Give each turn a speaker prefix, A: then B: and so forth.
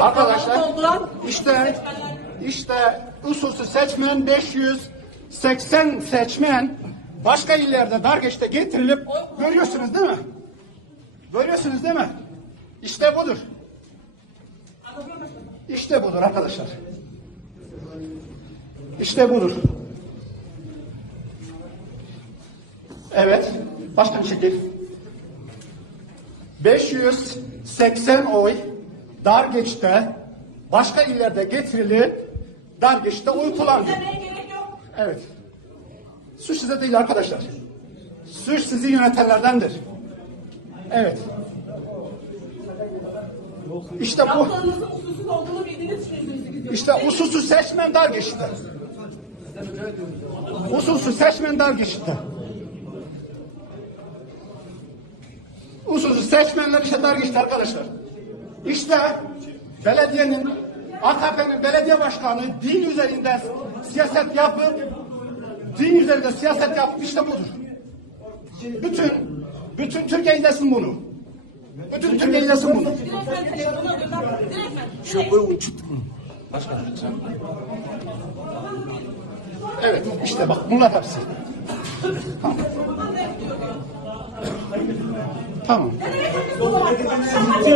A: Arkadaşlar işte işte usulsüz seçmen 580 seçmen başka illerde Dargeç'te getirilip görüyorsunuz değil mi? Görüyorsunuz değil mi? İşte budur. İşte budur arkadaşlar. İşte budur. Evet. Başkan çekil. 580 oy Dargeç'te başka illerde getirilip Dargeç'te
B: yok.
A: Evet. Suç size değil arkadaşlar. Suç sizi yönetenlerdendir. Evet. İşte bu. İşte usulsüz seçmen dar geçti. Usulsüz seçmen dar geçti. Usulsüz seçmenler işte dar geçti arkadaşlar. İşte belediyenin AKP'nin belediye başkanı din üzerinde siyaset yapıp din üzerinde siyaset yapıp işte budur. Bütün bütün Türkiye izlesin bunu. Bütün Türkiye izlesin bunu.
C: Şu boyu uçut.
A: Evet işte bak bunlar hepsi. Tamam.